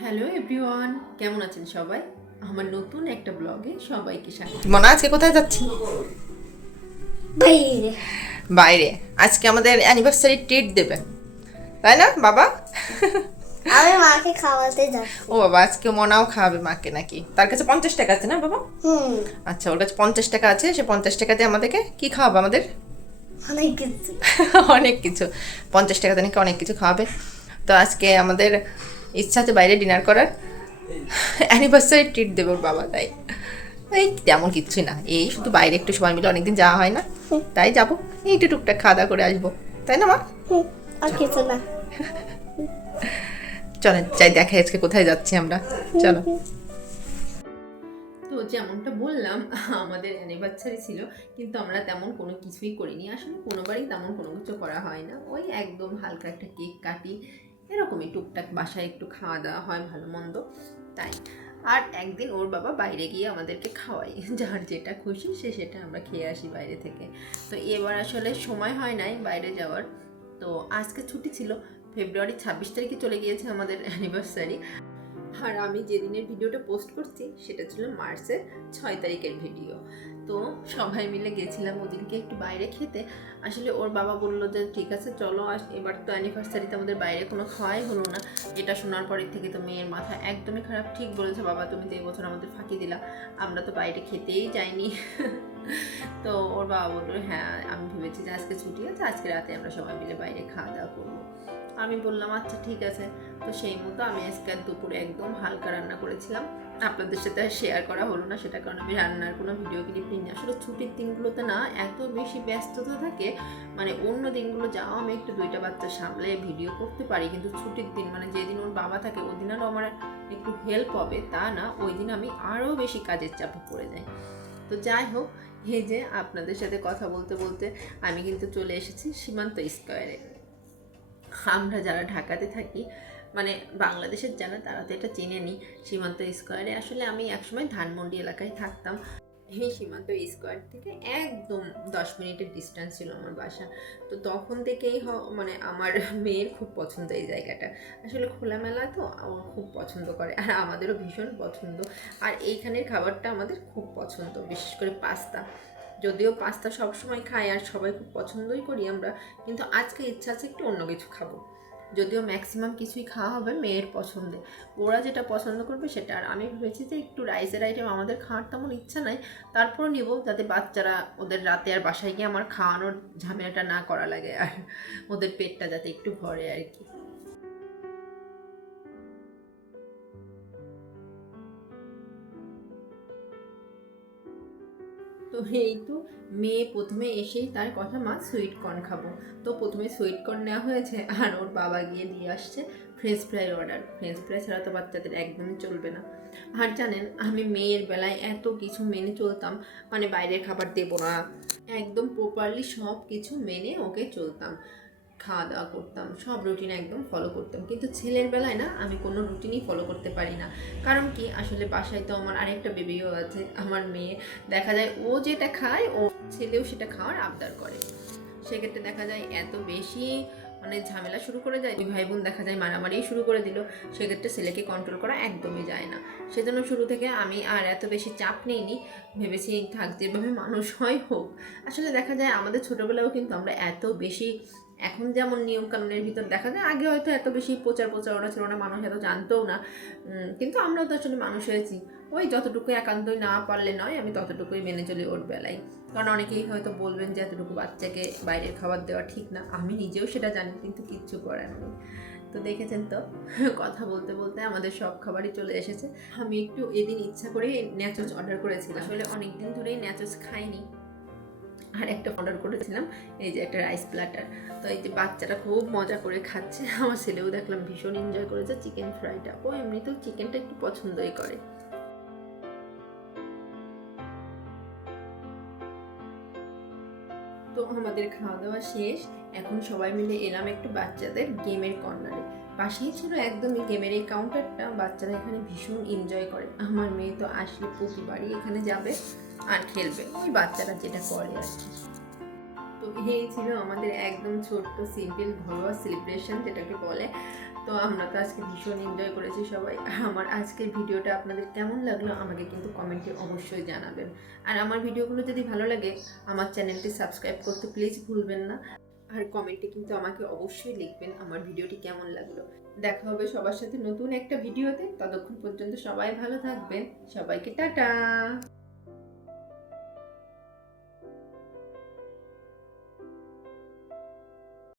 Hello everyone, কেমন আছেন সবাই? আমার নতুন একটা ব্লগে সবাইকে স্বাগত। মনা আজকে কোথায় যাচ্ছি? বাইরে। বাইরে। আজকে আমাদের অ্যানিভার্সারি ট্রিট দেবে, তাই না বাবা? আমি মাকে খাওয়াতে যাচ্ছি। ও বাবা, আজকে মনাও খাওয়াবে মাকে নাকি? তার কাছে 50 টাকা আছে না বাবা? হুম, আচ্ছা, ওর কাছে 50 টাকা আছে। সে 50 টাকাতে আমাদেরকে কি খাওয়াবে? আমাদের অনেক কিছু। অনেক কিছু। 50 টাকাতে নাকি অনেক কিছু খাওয়াবে। তো আজকে আমাদের ইচ্ছা আছে বাইরে ডিনার করার। অ্যানিভার্সারি ট্রিট দেবে ওর বাবা, তাই এই তেমন কিচ্ছুই না, এই শুধু বাইরে একটু সবাই মিলে অনেকদিন যাওয়া হয় না, তাই যাবো। এইটু টুকটাক খাওয়া দাওয়া করে আসবো, তাই না মা? হুম, আর কিছু না। চলেন যাই, দেখাই আজকে কোথায় যাচ্ছি আমরা। চলো। তো যেমনটা বললাম, আমাদের অ্যানিভার্সারি ছিল, কিন্তু আমরা তেমন কোনো কিছুই করিনি। আসলে কোনোবারই তেমন কোনো কিছু করা হয় না। ওই একদম হালকা একটা কেক কাটি, এরকমই টুকটাক বাসায় একটু খাওয়া দাওয়া হয় ভালো মন্দ, তাই। আর একদিন ওর বাবা বাইরে গিয়ে আমাদেরকে খাওয়াই, যার যেটা খুশি সে সেটা আমরা খেয়ে আসি বাইরে থেকে। তো এবার আসলে সময় হয় নাই বাইরে যাওয়ার। তো আজকে ছুটি ছিল, ফেব্রুয়ারি 26 তারিখে চলে গিয়েছে আমাদের অ্যানিভার্সারি। আর আমি যেদিনের ভিডিওটা পোস্ট করছি সেটা ছিল মার্চের 6 তারিখের ভিডিও। তো সবাই মিলে গেছিলাম ওদিনকে একটু বাইরে খেতে। আসলে ওর বাবা বললো যে ঠিক আছে চলো, এবার তো অ্যানিভার্সারিতে আমাদের বাইরে কোনো খাওয়াই হলো না। এটা শোনার পরের থেকে তো মেয়ের মাথা একদমই খারাপ। ঠিক বলেছে বাবা, তুমি তো এবছর আমাদের ফাঁকি দিলা, আমরা তো বাইরে খেতেই যাইনি। তো ওর বাবা বললো হ্যাঁ, আমি ভেবেছি যে আজকে ছুটি আছে, আজকে রাতে আমরা সবাই মিলে বাইরে খাওয়া দাওয়া করবো। আমি বললাম আচ্ছা ঠিক আছে। তো সেই মতো আমি আজকে দুপুরে একদম হালকা রান্না করেছিলাম। আপনাদের সাথে আর শেয়ার করা হলো না, সেটা কারণ আমি রান্নার কোনো ভিডিও ক্লিপ নিই। আসলে ছুটির দিনগুলোতে না এত বেশি ব্যস্ততা থাকে, মানে অন্য দিনগুলো যাও আমি একটু দুইটা বাচ্চা সামলে ভিডিও করতে পারি, কিন্তু ছুটির দিন মানে যেদিন ওর বাবা থাকে ওই দিন আরও আমার একটু হেল্প হবে তা না, ওই দিন আমি আরও বেশি কাজের চাপে পড়ে যাই। তো যাই হোক, এই যে আপনাদের সাথে কথা বলতে বলতে আমি কিন্তু চলে এসেছি সীমান্ত স্কয়ারে। আমরা যারা ঢাকাতে থাকি, মানে বাংলাদেশের যারা, তারা তো এটা চেনে নি। সীমান্ত স্কয়ারে আসলে আমি একসময় ধানমন্ডি এলাকায় থাকতাম। এই সীমান্ত স্কয়ার থেকে একদম 10 মিনিটের ডিস্টেন্স ছিল আমার বাসা। তো তখন থেকেই মানে আমার মেয়ের খুব পছন্দ এই জায়গাটা। আসলে খোলামেলা তো ও খুব পছন্দ করে, আর আমাদেরও ভীষণ পছন্দ। আর এইখানের খাবারটা আমাদের খুব পছন্দ, বিশেষ করে পাস্তা। যদিও পাস্তা সবসময় খাই আর সবাই খুব পছন্দই করি আমরা, কিন্তু আজকে ইচ্ছা আছে একটু অন্য কিছু খাবো। যদিও ম্যাক্সিমাম কিছুই খাওয়া হবে মেয়ের পছন্দে, ওরা যেটা পছন্দ করবে সেটা। আর আমি ভেবেছি যে একটু রাইসের আইটেম আমাদের খাওয়ার তেমন ইচ্ছা নাই, তারপরও নিব, যাতে বাচ্চারা ওদের রাতে আর বাসায় গিয়ে আমার খাওয়ানোর ঝামেলাটা না করা লাগে, আর ওদের পেটটা যাতে একটু ভরে আর কি। তো এই তো মেয়ে প্রথমে এসেই তার কথা, মা সুইট কর্ন খাবো। তো প্রথমে সুইট কর্ন নেওয়া হয়েছে, আর ওর বাবা গিয়ে দিয়ে আসছে ফ্রেঞ্চ ফ্রাইয়ের অর্ডার। ফ্রেঞ্চ ফ্রাই ছাড়া তো বাচ্চাদের একদমই চলবে না। আর জানেন, আমি মেয়ের বেলায় এত কিছু মেনে চলতাম, মানে বাইরের খাবার দেবো না, একদম প্রপারলি সব কিছু মেনে ওকে চলতাম, খাওয়া দাওয়া করতাম, সব রুটিন একদম ফলো করতাম। কিন্তু ছেলের বেলায় না আমি কোনো রুটিনই ফলো করতে পারি না। কারণ কি, আসলে বাসায় তো আমার আরেকটা বেবিও আছে, আমার মেয়ে। দেখা যায় ও যেটা খায় ও ছেলেও সেটা খাওয়ার আবদার করে। সেক্ষেত্রে দেখা যায় এত বেশি মানে ঝামেলা শুরু করে যায়, দুই ভাই বোন দেখা যায় মারামারি শুরু করে দিল। সেক্ষেত্রে ছেলেকে কন্ট্রোল করা একদমই যায় না। সেজন্য শুরু থেকে আমি আর এত বেশি চাপ নিইনি, ভেবেছি থাক, যেভাবে মানুষ হয় হোক। আসলে দেখা যায় আমাদের ছোটোবেলাও কিন্তু আমরা এত বেশি, এখন যেমন নিয়ম কানুনের ভিতর দেখা যায়, আগে হয়তো এত বেশি প্রচারণা ছিল না, মানুষ এত জানতেও না। কিন্তু আমরাও তো আসলে মানুষ হয়েছি, ওই যতটুকু একান্তই না পারলে নয়, আমি ততটুকুই মেনে চলি ওর বেলায়। কারণ অনেকেই হয়তো বলবেন যে এতটুকু বাচ্চাকে বাইরের খাবার দেওয়া ঠিক না, আমি নিজেও সেটা জানি, কিন্তু কিচ্ছু করার নেই। তো দেখেছেন তো, কথা বলতে বলতে আমাদের সব খাবারই চলে এসেছে। আমি একটু এদিন ইচ্ছা করে ন্যাচোস অর্ডার করেছিলাম, আসলে অনেকদিন ধরেই ন্যাচোস খাইনি। আর একটা অর্ডার করেছিলাম, এই যে একটা রাইস প্ল্যাটার। তো এই যে বাচ্চাটা খুব মজা করে খাচ্ছে, আমার ছেলেও দেখলাম ভীষণ এনজয় করেছে চিকেন ফ্রাইটা। ও এমনিতেও চিকেনটা একটু পছন্দই করে। তো আমাদের খাওয়া দাওয়া শেষ, এখন সবাই মিলে এলাম একটু বাচ্চাদের গেমের কর্নারে। পাশেই ছিল একদমই গেমের এই কাউন্টারটা, বাচ্চারা এখানে ভীষণ এনজয় করে। আমার মেয়ে তো আসলে প্রতিবারই এখানে যাবে আর খেলবে, ওই বাচ্চারা যেটা করে আর কি। তো এই ছিল আমাদের একদম ছোট্ট সিম্পল ঘরোয়া সেলিব্রেশন যেটাকে বলে। তো আমরা তো আজকে ভীষণ এনজয় করেছি সবাই। আর আমার আজকের ভিডিওটা আপনাদের কেমন লাগলো আমাকে কিন্তু কমেন্টে অবশ্যই জানাবেন। আর আমার ভিডিওগুলো যদি ভালো লাগে আমার চ্যানেলটি সাবস্ক্রাইব করতে প্লিজ ভুলবেন না। আর কমেন্টে কিন্তু আমাকে অবশ্যই লিখবেন আমার ভিডিওটি কেমন লাগলো। দেখা হবে সবার সাথে নতুন একটা ভিডিওতে। ততক্ষণ পর্যন্ত সবাই ভালো থাকবেন। সবাইকে টাটা।